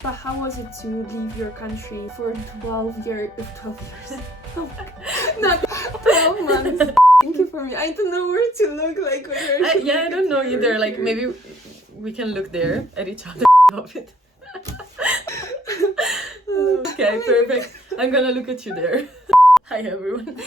But how was it to leave your country for 12 years? Not 12 months. Thank you for me. I don't know where to look like when you're I don't know either. Like maybe we can look there at each other of it. Okay, perfect. I'm gonna look at you there. Hi everyone.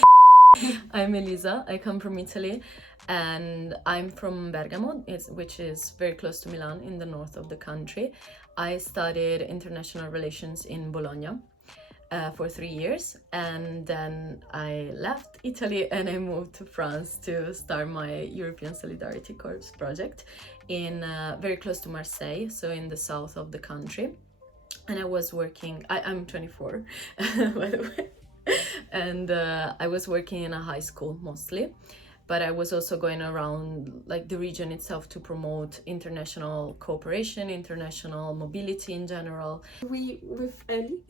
I'm Elisa. I come from Italy, and I'm from Bergamo, which is very close to Milan in the north of the country. I studied international relations in Bologna for 3 years, and then I left Italy and I moved to France to start my European Solidarity Corps project in very close to Marseille, so in the south of the country. And I was working, I'm 24 by the way, and I was working in a high school mostly, but I was also going around like the region itself to promote international cooperation, international mobility in general. We, with Ellie,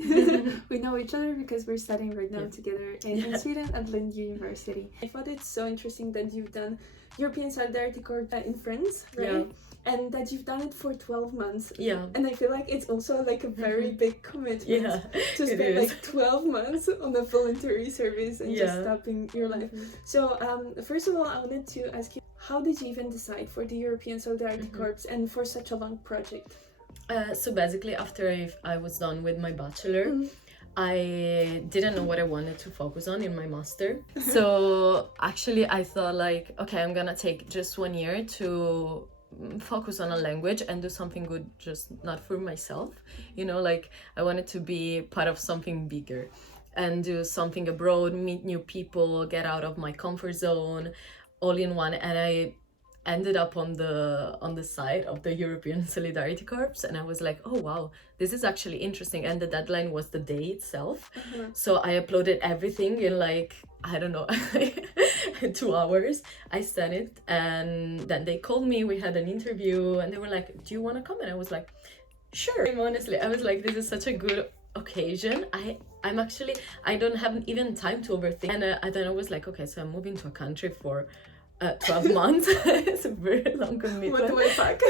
we know each other because we're studying right now together in Sweden at Lund University. I thought it's so interesting that you've done European Solidarity Corps in France, right? Yeah. And that you've done it for 12 months. Yeah. And I feel like it's also like a very big commitment to spend like 12 months on a voluntary service and just stopping your life. So first of all, I wanted to ask you, how did you even decide for the European Solidarity Corps and for such a long project? So basically after I was done with my bachelor, I didn't know what I wanted to focus on in my master. So actually I thought like, okay, I'm gonna take just 1 year to focus on a language and do something good, just not for myself, you know, like I wanted to be part of something bigger and do something abroad, meet new people, get out of my comfort zone, all in one. And I ended up on the side of the European Solidarity Corps, and I was like, oh wow, this is actually interesting. And the deadline was the day itself. So I uploaded everything in like, I don't know, 2 hours. I sent it, and then they called me, we had an interview, and they were like, do you want to come? And I was like, sure. Honestly, I was like, this is such a good occasion. I don't have even time to overthink. And then I was like, okay, so I'm moving to a country for 12 months. It's a very long commitment. What do I pack?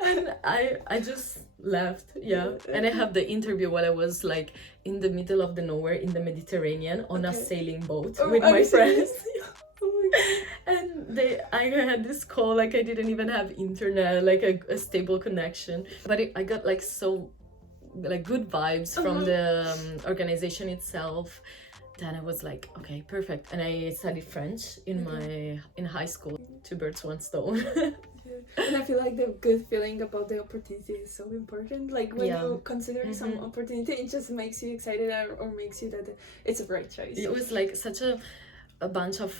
And I just left, and I have the interview while I was like in the middle of the nowhere in the Mediterranean on a sailing boat with my friends. And I had this call, like I didn't even have internet, like a stable connection, but I got like so like good vibes from the organization itself. Then I was like, okay, perfect. And I studied French in high school. 2 birds, 1 stone. And I feel like the good feeling about the opportunity is so important. Like when you consider some opportunity, it just makes you excited or makes you that it's a right choice. It was like such a bunch of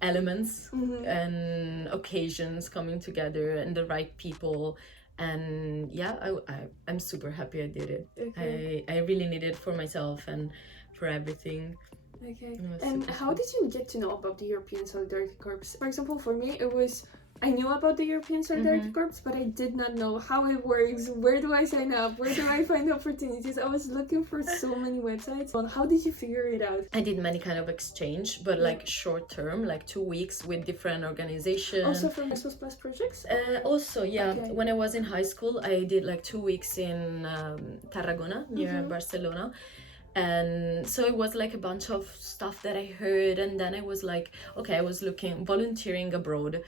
elements and occasions coming together and the right people. And I'm super happy I did it. I really need it for myself and for everything. Okay. And how did you get to know about the European Solidarity Corps? For example, for me, I knew about the European Solidarity Corps, but I did not know how it works. Where do I sign up? Where do I find opportunities? I was looking for so many websites. Well, how did you figure it out? I did many kind of exchange, but like short term, like 2 weeks with different organizations. Also from Erasmus Plus projects? When I was in high school, I did like 2 weeks in Tarragona, near Barcelona. And so it was like a bunch of stuff that I heard, and then I was like, okay, I was volunteering abroad,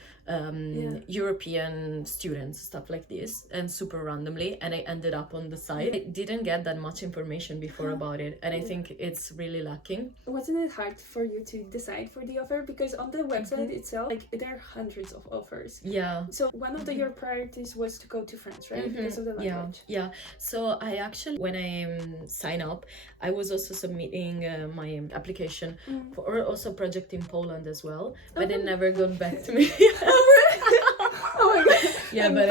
European students, stuff like this, and super randomly, and I ended up on the site. I didn't get that much information before about it, and I think it's really lacking. Wasn't it hard for you to decide for the offer? Because on the website itself, like there are hundreds of offers. Yeah. So one of your priorities was to go to France, right? Because of the language. Yeah. So I actually, when I sign up, I was also submitting my application for also a project in Poland as well, but they never got back to me. Oh my god. Yeah, but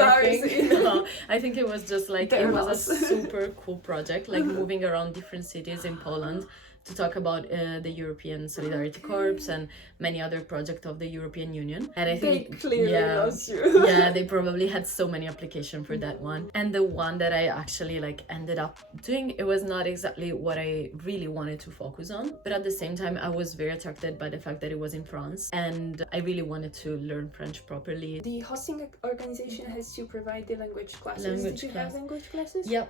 I think it was just like it was a super cool project, like moving around different cities in Poland to talk about the European Solidarity Corps and many other projects of the European Union. And I think they clearly lost you. Yeah, they probably had so many applications for that one. And the one that I actually like ended up doing, it was not exactly what I really wanted to focus on, but at the same time I was very attracted by the fact that it was in France and I really wanted to learn French properly. The hosting organization has to provide the language classes. Did you have language classes? Yeah.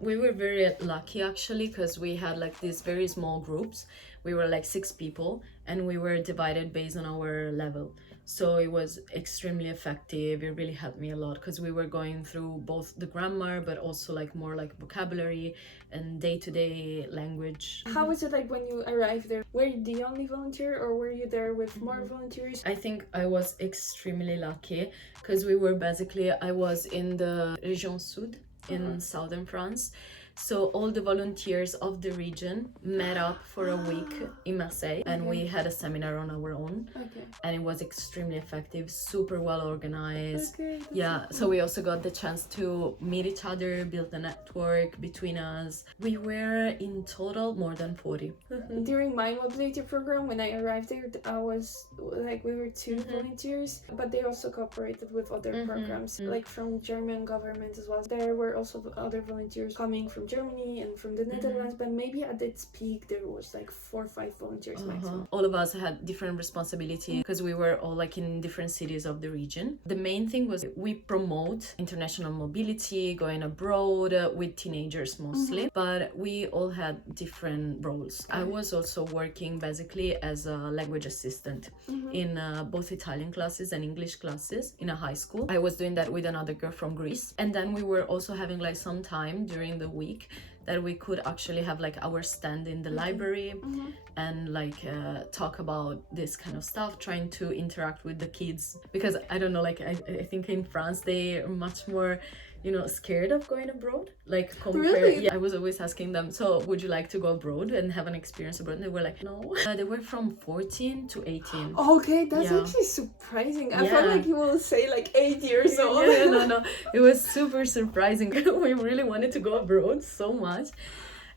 We were very lucky actually, because we had like these very small groups. We were like 6 people and we were divided based on our level. So it was extremely effective. It really helped me a lot because we were going through both the grammar but also like more like vocabulary and day-to-day language. How was it like when you arrived there? Were you the only volunteer or were you there with more volunteers? I think I was extremely lucky because I was in the Région Sud in southern France. So all the volunteers of the region met up for a week in Marseille and we had a seminar on our own. And it was extremely effective, super well organized. So we also got the chance to meet each other, build a network between us. We were in total more than 40. During my mobility program, when I arrived there, we were 2 volunteers, but they also cooperated with other programs, like from German government as well. There were also other volunteers coming from Germany and from the Netherlands, but maybe at its peak there was like 4 or 5 volunteers maximum. All of us had different responsibility because we were all like in different cities of the region. The main thing was we promote international mobility, going abroad with teenagers mostly, but we all had different roles. I was also working basically as a language assistant in both Italian classes and English classes in a high school. I was doing that with another girl from Greece, and then we were also having like some time during the week that we could actually have like our stand in the library and like talk about this kind of stuff, trying to interact with the kids, because I don't know, like I think in France they are much more, you know, scared of going abroad, like Really? I was always asking them, so would you like to go abroad and have an experience abroad? And they were like, no. They were from 14 to 18. Okay, that's actually surprising. I felt like you will say like 8 years old. No, it was super surprising. We really wanted to go abroad so much.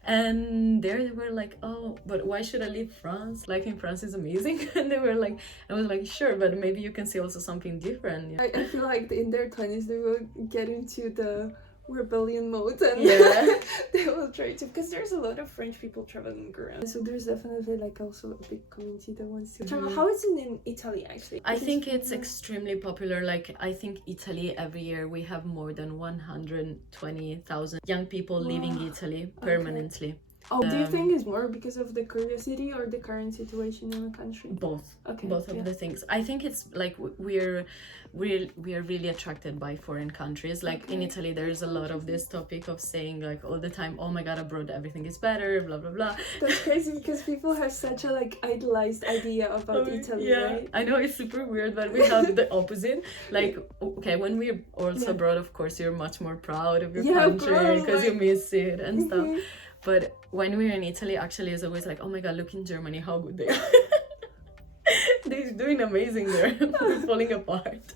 And there they were like, oh, but why should I leave France? Life in France is amazing. And they were like, I was like, sure, but maybe you can see also something different. I feel like in their 20s they will get into the rebellion mode and they will try to, because there's a lot of French people traveling around, so there's definitely like also a big community that wants to travel. How is it in Italy actually? I think it's extremely popular. Like I think Italy, every year we have more than 120,000 young people leaving Italy permanently. Do you think it's more because of the curiosity or the current situation in the country? Both. Both of the things. I think it's like we are really attracted by foreign countries. Like in Italy, there's a lot of this topic of saying like all the time, oh my god, abroad everything is better, blah blah blah. That's crazy because people have such a like idolized idea about Italy, right? I know it's super weird, but we have the opposite. Like okay, when we're also abroad, of course you're much more proud of your country because you miss it and stuff. But when we're in Italy, actually, it's always like, oh my god, look in Germany, how good they are. They're doing amazing there. We're falling apart.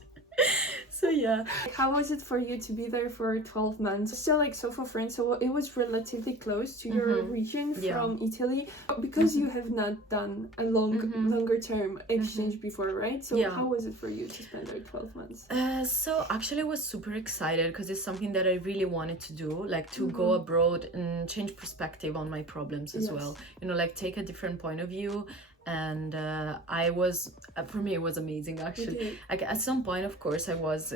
So yeah. How was it for you to be there for 12 months? Still like so France, so it was relatively close to your region from Italy, because you have not done a longer term exchange before, right? So how was it for you to spend there 12 months? So actually I was super excited because it's something that I really wanted to do, like to go abroad and change perspective on my problems as well. You know, like take a different point of view. And for me it was amazing actually. Like at some point of course I was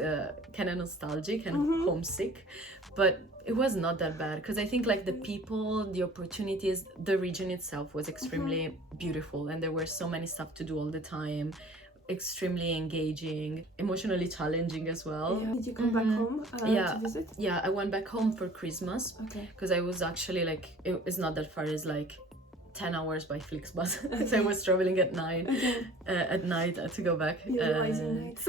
kind of nostalgic and homesick, but it was not that bad because I think like the people, the opportunities, the region itself was extremely beautiful, and there were so many stuff to do all the time, extremely engaging, emotionally challenging as well. Did you come back home to visit? I went back home for Christmas because I was actually like, it's not that far, it's like 10 hours by Flixbus. So I was traveling at night to go back. Yes.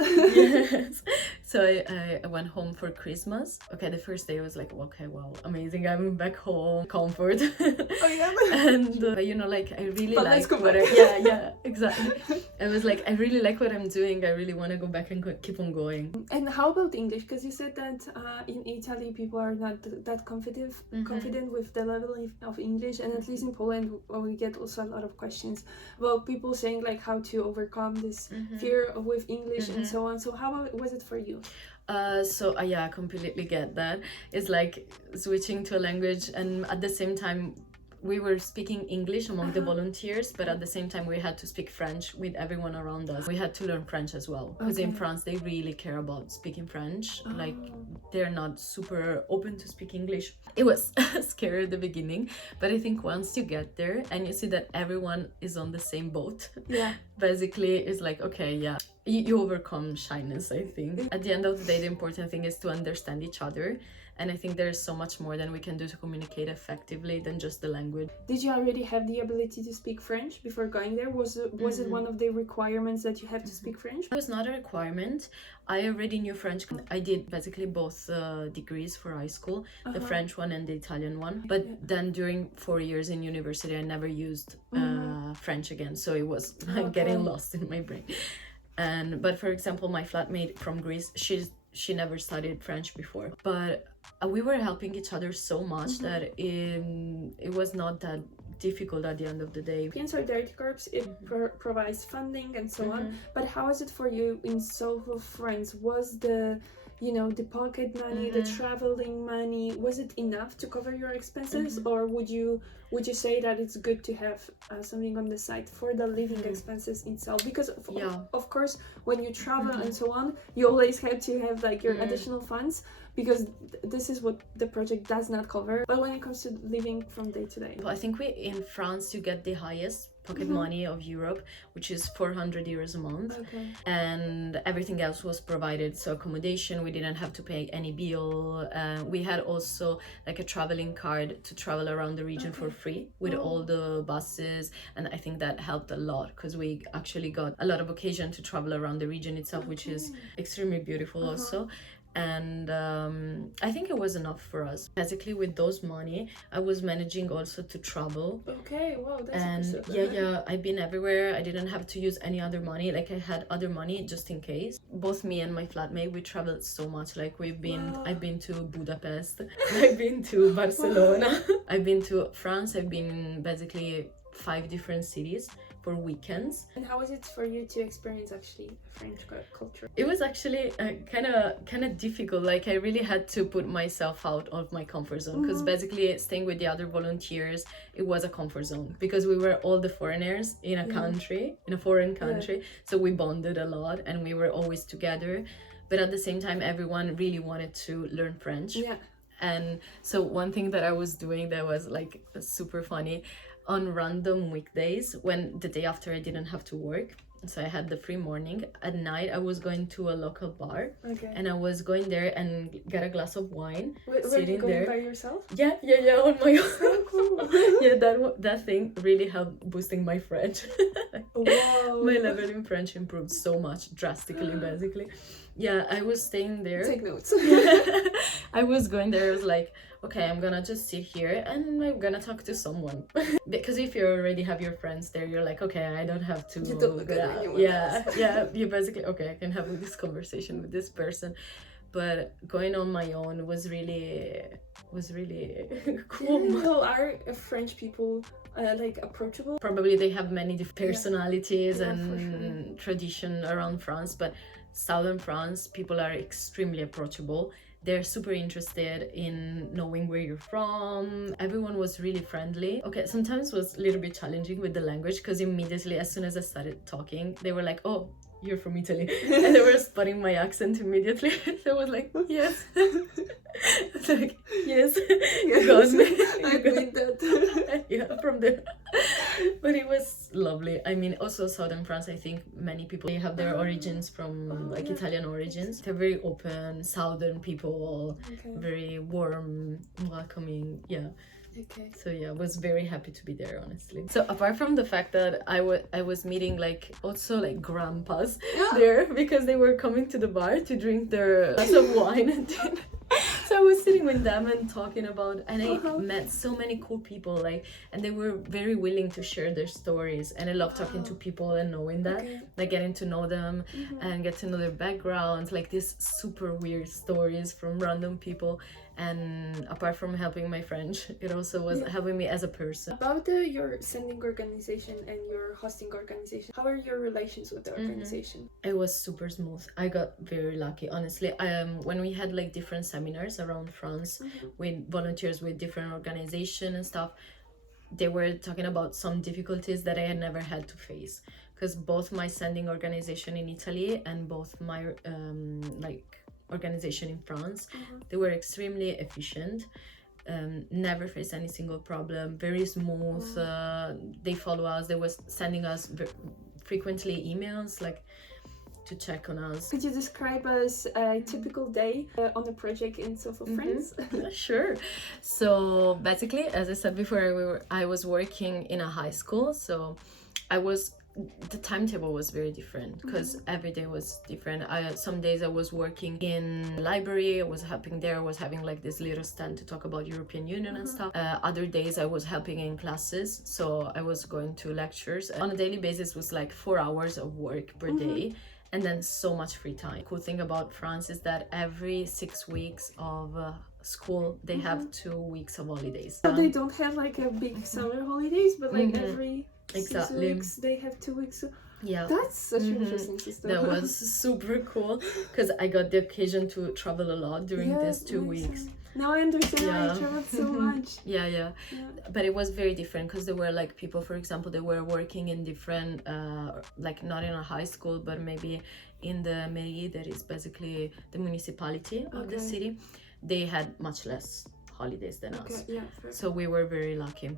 So I went home for Christmas. Okay, the first day I was like, okay, wow, amazing, I'm back home, comfort. Oh yeah. And you know, like I really But like let's go what back. yeah, exactly. I was like, I really like what I'm doing. I really want to go back and keep on going. And how about English? Because you said that in Italy people are not that confident with the level of English, and at least in Poland we get also a lot of questions about people saying like how to overcome this fear with English and so on. So how was it for you? So yeah, I completely get that. It's like switching to a language, and at the same time we were speaking English among the volunteers, but at the same time we had to speak French with everyone around us. We had to learn French as well, because in France they really care about speaking French. Like they're not super open to speak English. It was scary at the beginning, but I think once you get there and you see that everyone is on the same boat, Yeah. basically it's like, okay, yeah, you overcome shyness. I think at the end of the day the important thing is to understand each other, and I think there's so much more than we can do to communicate effectively than just the language. Did you already have the ability to speak French before going there? Was it one of the requirements that you have to speak French? It was not a requirement. I already knew French. I did basically both degrees for high school, the French one and the Italian one. But then during 4 years in university, I never used French again. So it was like getting lost in my brain. But for example, my flatmate from Greece, she never studied French before. But we were helping each other so much that it was not that difficult at the end of the day. European Solidarity Corps, it provides funding and so on, but how is it for you in south of France? Was the pocket money, the traveling money, was it enough to cover your expenses, or would you say that it's good to have something on the side for the living expenses itself? Because of course when you travel and so on, you always have to have like your additional funds, because this is what the project does not cover. But when it comes to living from day to day, well, I think in France you get the highest pocket money of Europe, which is 400 euros a month. Okay. And everything else was provided. So accommodation, we didn't have to pay any bill. We had also like a traveling card to travel around the region for free with all the buses, and I think that helped a lot because we actually got a lot of occasion to travel around the region itself, which is extremely beautiful also. And I think it was enough for us. Basically with those money I was managing also to travel. Okay, wow, that's and yeah, I've been everywhere. I didn't have to use any other money. Like I had other money just in case. Both me and my flatmate, we traveled so much. Like I've been to Budapest, I've been to Barcelona, I've been to France, I've been basically 5 different cities for weekends. And how was it for you to experience actually French culture? It was actually kind of difficult. Like I really had to put myself out of my comfort zone, because basically staying with the other volunteers, it was a comfort zone because we were all the foreigners in a foreign country. So we bonded a lot and we were always together, but at the same time everyone really wanted to learn French. And so one thing that I was doing that was like super funny, on random weekdays, when the day after I didn't have to work, so I had the free morning, at night I was going to a local bar, and I was going there and get a glass of wine. Were you going by yourself? Yeah, on my own. So cool. Yeah, that thing really helped boosting my French. Wow. My level in French improved so much, drastically, basically. Yeah, I was staying there. Take notes. I was going there. I was like, okay, I'm gonna just sit here and I'm gonna talk to someone. Because if you already have your friends there, you're like, okay, I don't have to. You don't look at anyone else. Yeah. You basically, okay, I can have this conversation with this person. But going on my own was really cool. So are French people like approachable? Probably they have many different personalities and tradition around France, but southern France, people are extremely approachable. They're super interested in knowing where you're from. Everyone was really friendly. Okay, sometimes it was a little bit challenging with the language, because immediately as soon as I started talking, they were like, oh, you're from Italy. And they were spotting my accent immediately. So I was like, yes. It's like, yes. You got me. I believe that. Yeah, from there. But it was lovely. I mean, also southern France, I think many people, they have their origins from Italian origins. They're very open, southern people, very warm, welcoming. Yeah. Okay. So yeah, I was very happy to be there, honestly. So apart from the fact that I was meeting like also like grandpas there, because they were coming to the bar to drink their glass of wine and dinner. So I was sitting with them and talking about, and I met so many cool people, like, and they were very willing to share their stories. And I love talking to people and knowing that, like getting to know them and get to know their backgrounds, like these super weird stories from random people. And apart from helping my French, it also was helping me as a person. About your sending organization and your hosting organization, how are your relations with the organization? It was super smooth. I got very lucky, honestly. When we had like different seminars around France with volunteers with different organizations and stuff, they were talking about some difficulties that I had never had to face, because both my sending organization in Italy and both my like organization in France, they were extremely efficient. Never faced any single problem, very smooth. They follow us. They were sending us frequently emails like to check on us. Could you describe us a typical day on a project in south of France? Sure. So basically, as I said before, I was working in a high school, so the timetable was very different because every day was different. Some days I was working in library, I was helping there, I was having like this little stand to talk about European Union and stuff. Other days I was helping in classes, so I was going to lectures. On a daily basis was like 4 hours of work per day, and then so much free time. Cool thing about France is that every 6 weeks of school they have 2 weeks of holidays. So they don't have like a big summer holidays, but like every 6 weeks they have 2 weeks. Yeah, that's such an interesting system. That was super cool because I got the occasion to travel a lot during these 2 weeks. Now I understand why you traveled so much. Yeah. But it was very different because there were like people, for example, they were working in different, like not in a high school, but maybe in the mairie, that is basically the municipality of the city. They had much less holidays than us. So we were very lucky.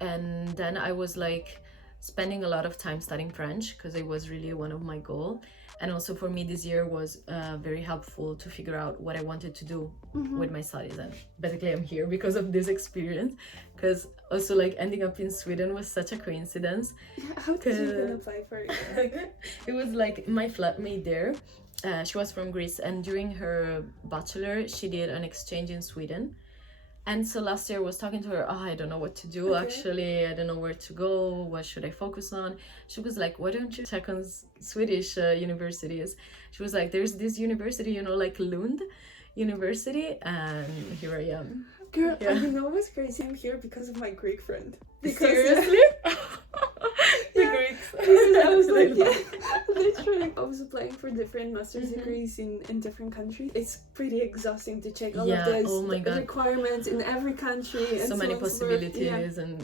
And then I was like spending a lot of time studying French because it was really one of my goals. And also for me this year was very helpful to figure out what I wanted to do with my studies. And basically I'm here because of this experience, because also like ending up in Sweden was such a coincidence. How did you even apply for it? It was like my flatmate there, she was from Greece, and during her bachelor she did an exchange in Sweden. And so last year I was talking to her, I don't know what to do actually, I don't know where to go, what should I focus on? She was like, why don't you check on Swedish universities? She was like, there's this university, you know, like Lund University, and here I am. Girl, you know what's crazy? I'm here because of my Greek friend. Seriously? The Greeks. Because I was like, literally. I was applying for different master's degrees in different countries. It's pretty exhausting to check all of those requirements in every country. And so many possibilities and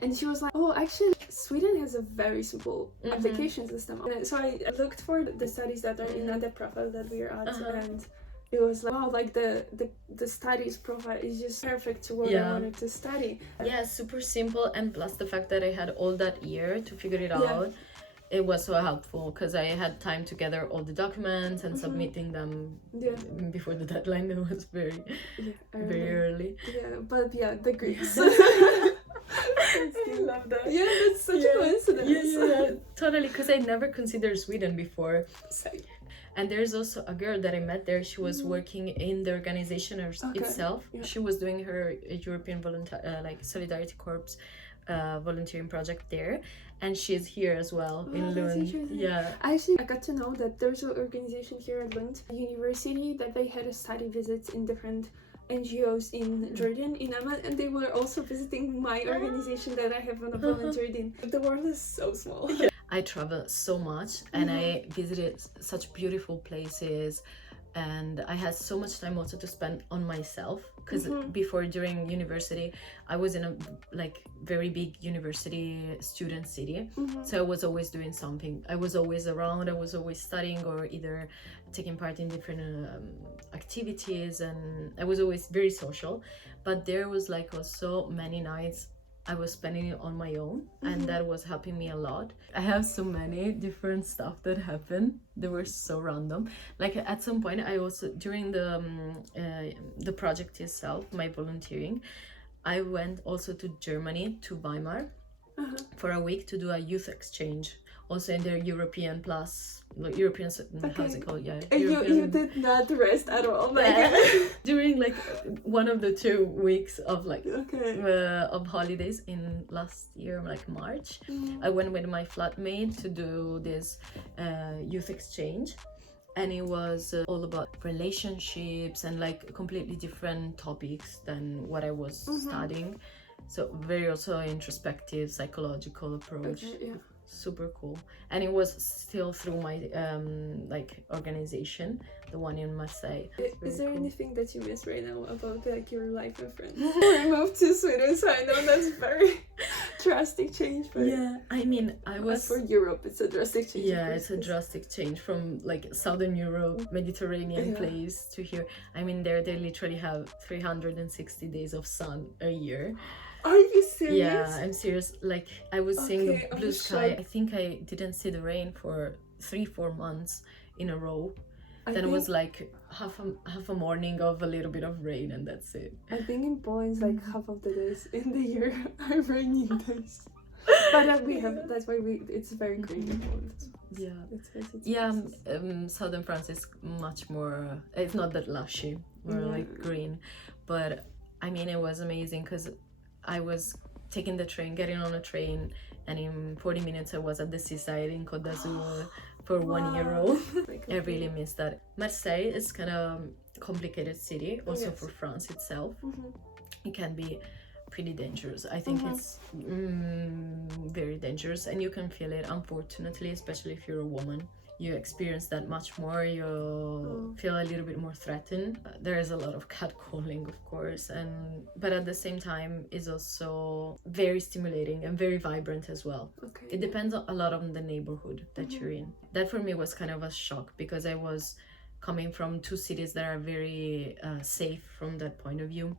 And she was like, oh, actually, Sweden has a very simple application system. And so I looked for the studies that are in the profile that we are at, and it was like, wow, like the studies profile is just perfect to what I wanted to study. Yeah, super simple, and plus the fact that I had all that year to figure it out, it was so helpful because I had time to gather all the documents and submitting them before the deadline. That was very early. But the Greeks. I love that. Yeah, that's such a coincidence. Yeah, totally, because I never considered Sweden before. Same. And there's also a girl that I met there. She was working in the organization itself. She was doing her European like Solidarity Corps volunteering project there, and she's here as well in Lund. Actually, I got to know that there's an organization here at Lund University that they had a study visits in different NGOs in Jordan, in Amman, and they were also visiting my organization that I have volunteered in. The world is so small. I travel so much, and I visited such beautiful places, and I had so much time also to spend on myself, because before, during university, I was in a like very big university student city, so I was always doing something. I was always around, I was always studying or either taking part in different activities, and I was always very social. But there was like also many nights I was spending it on my own, and that was helping me a lot. I have so many different stuff that happened. They were so random. Like at some point, I also, during the project itself, my volunteering, I went also to Germany, to Weimar, for a week to do a youth exchange, also in their European plus, like European, how's it called? Yeah. You did not rest at all. During like one of the 2 weeks of like Okay. of holidays in last year, like March, I went with my flatmate to do this youth exchange. And it was all about relationships and like completely different topics than what I was studying. So very also introspective, psychological approach. Okay, yeah. Super cool. And it was still through my like organization, the one in Marseille. Is there cool. anything that you miss right now about like your life and friends? We moved to Sweden, so I know that's very drastic change. But Yeah, I mean, I was as for Europe, it's a drastic change. yeah, it's a drastic change from like Southern Europe, Mediterranean place to here. I mean, there they literally have 360 days of sun a year. Are you serious? Yeah, I'm serious. Like I was seeing the I'm blue sky. shocked. I think I didn't see the rain for 3-4 months in a row. I Then it think- was like half a morning of a little bit of rain, and that's it. I think in Poland, like half of the days in the year are rainy days. But we have, that's why it's very green in Poland. Yeah. It's Yeah, southern France is much more. It's not that lushy, more like green, but I mean it was amazing because I was taking the train, getting on a train, and in 40 minutes I was at the seaside in Côte d'Azur for €1. I really miss that. Marseille is kind of complicated city, also for France itself. It can be pretty dangerous. I think it's very dangerous, and you can feel it, unfortunately, especially if you're a woman. You experience that much more. You feel a little bit more threatened. There is a lot of catcalling, of course, but at the same time is also very stimulating and very vibrant as well. Okay. It depends a lot on the neighborhood that you're in. That for me was kind of a shock because I was coming from 2 cities that are very safe from that point of view.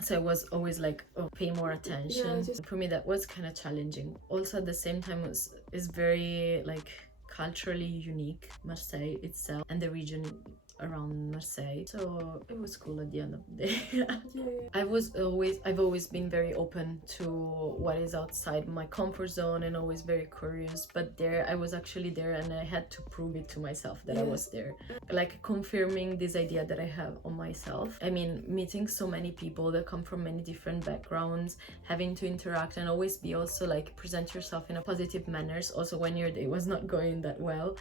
So I was always like, pay more attention. For me, that was kind of challenging. Also, at the same time, is very like culturally unique, Marseille itself and the region around Marseille. So it was cool at the end of the day. I've always been very open to what is outside my comfort zone and always very curious. But there, I was actually there, and I had to prove it to myself that I was there, like confirming this idea that I have on myself. I mean, meeting so many people that come from many different backgrounds, having to interact and always be also like present yourself in a positive manners. Also, when your day was not going that well,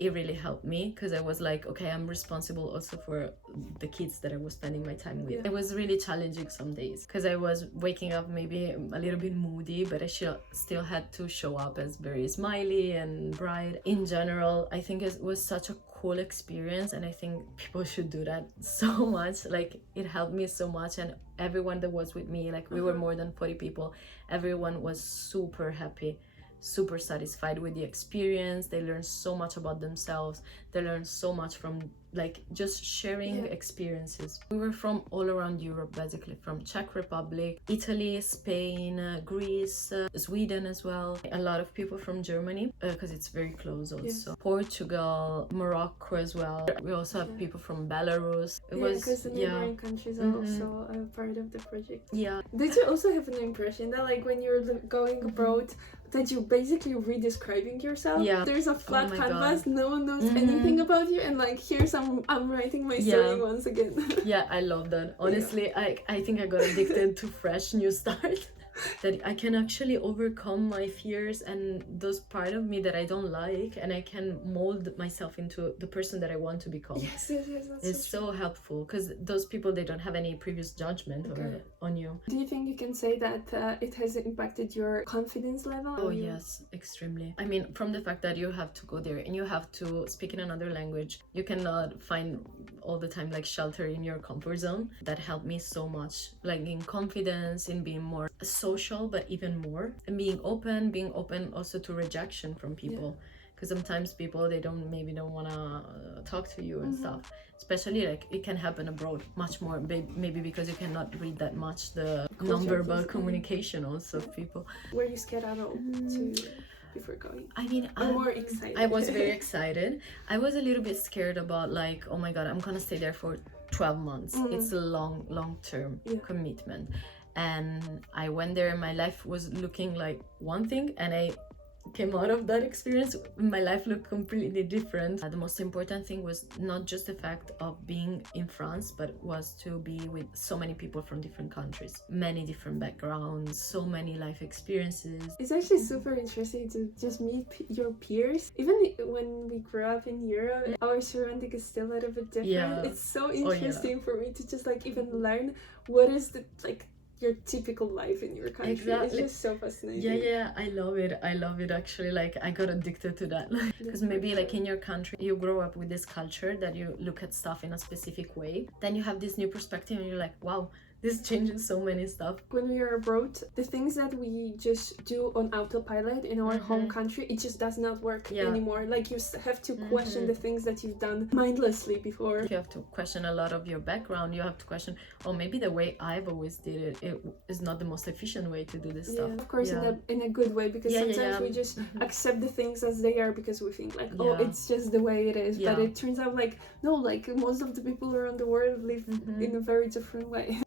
it really helped me because I was like, okay, I'm responsible also for the kids that I was spending my time with. It was really challenging some days because I was waking up maybe a little bit moody, but I still had to show up as very smiley and bright. In general, I think it was such a cool experience, and I think people should do that so much. Like, it helped me so much, and everyone that was with me, like we were more than 40 people, everyone was super happy, super satisfied with the experience. They learned so much about themselves. They learned so much from like just sharing experiences. We were from all around Europe, basically from Czech Republic, Italy, Spain, Greece, Sweden as well. A lot of people from Germany because it's very close also. Portugal, Morocco as well. We also have people from Belarus. Because the neighboring countries are also a part of the project. Did you also have an impression that like when you're going abroad that you're basically redescribing yourself? There's a flat canvas, no one knows anything about you, and like here's I'm writing my story once again. I love that. Honestly, I think I got addicted to fresh new start. That I can actually overcome my fears and those part of me that I don't like, and I can mold myself into the person that I want to become. Yes, that's it's so helpful because those people, they don't have any previous judgment on you. Do you think you can say that it has impacted your confidence level? Oh yes, extremely. I mean, from the fact that you have to go there and you have to speak in another language, you cannot find all the time like shelter in your comfort zone. That helped me so much, like in confidence, in being more social, but even more, and being open also to rejection from people, because sometimes people, they don't want to talk to you and stuff, especially like it can happen abroad much more, maybe because you cannot read that much the non-verbal communication also of people. Were you scared at all before going? I mean, I'm more excited. I was very excited. I was a little bit scared about like, oh my god, I'm gonna stay there for 12 months. It's a long term commitment. and I went there and my life was looking like one thing, and I came out of that experience, my life looked completely different. The most important thing was not just the fact of being in France, but was to be with so many people from different countries, many different backgrounds, so many life experiences. It's actually super interesting to just meet your peers. Even when we grew up in Europe, our surrounding is still a little bit different. Yeah. It's so interesting for me to just like even learn what is the like your typical life in your country. Exactly. It's just so fascinating. Yeah, I love it actually. Like, I got addicted to that, because maybe like in your country you grow up with this culture that you look at stuff in a specific way, then you have this new perspective and you're like, wow, this changes so many stuff. When we are abroad, the things that we just do on autopilot in our home country, it just does not work anymore. Like, you have to question the things that you've done mindlessly before. You have to question a lot of your background. You have to question, oh, maybe the way I've always did it is not the most efficient way to do this stuff. Of course, in a good way, because sometimes we just accept the things as they are because we think like, oh, it's just the way it is. But it turns out like, no, like most of the people around the world live in a very different way.